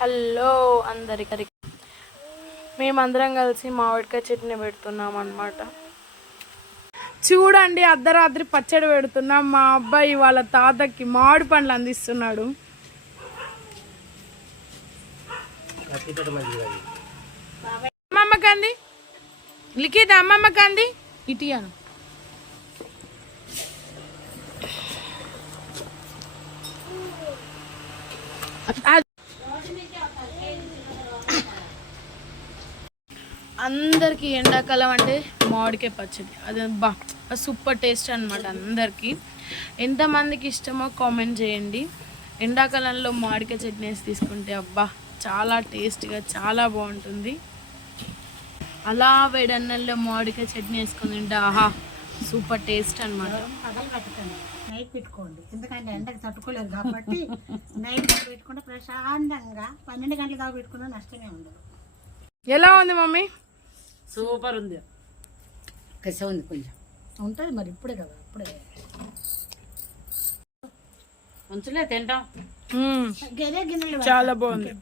Hello అందరికి. మేమందరం కలిసి మామిడికాయ చట్నీ పెడుతున్నాం అన్నమాట. చూడండి అర్ధరాత్రి పచ్చడి పెడుతున్నాం. మా అబ్బాయి వాళ్ళ తాతకి మామిడి పండ్లు అందిస్తున్నాడు. అమ్మమ్మ కంది లిఖిత అమ్మమ్మ కంది ఇటియాను అందరికి ఎండాకాలం అంటే మామిడికాయ పచ్చడి. అది బా సూపర్ టేస్ట్ అనమాట అందరికీ. ఎంతమందికి ఇష్టమో కామెంట్ చేయండి. ఎండాకాలంలో మామిడికాయ చట్నీ వేసి తీసుకుంటే అబ్బా చాలా టేస్ట్గా చాలా బాగుంటుంది. అలా వేడన్నంలో మామిడికాయ చట్నీ వేసుకుని తింటే ఆహా సూపర్ టేస్ట్ అనమాట పగలు పెట్టకండి. నైట్ పెట్టుకోండి. ఎందుకంటే ఎండకి తట్టుకోలేరు కాబట్టి నైట్ పెట్టుకుంటే ప్రశాంతంగా పన్నెండు గంటల దాకా పెట్టుకున్నా నష్టమే ఉండదు. ఎలా ఉంది మమ్మీ? సూపర్ ఉంది. కస ఉంది కొంచెం. ఉంటుంది మరి ఇప్పుడే కదా ఇప్పుడే. మంచులే తింటాం. చాలా బాగుంది.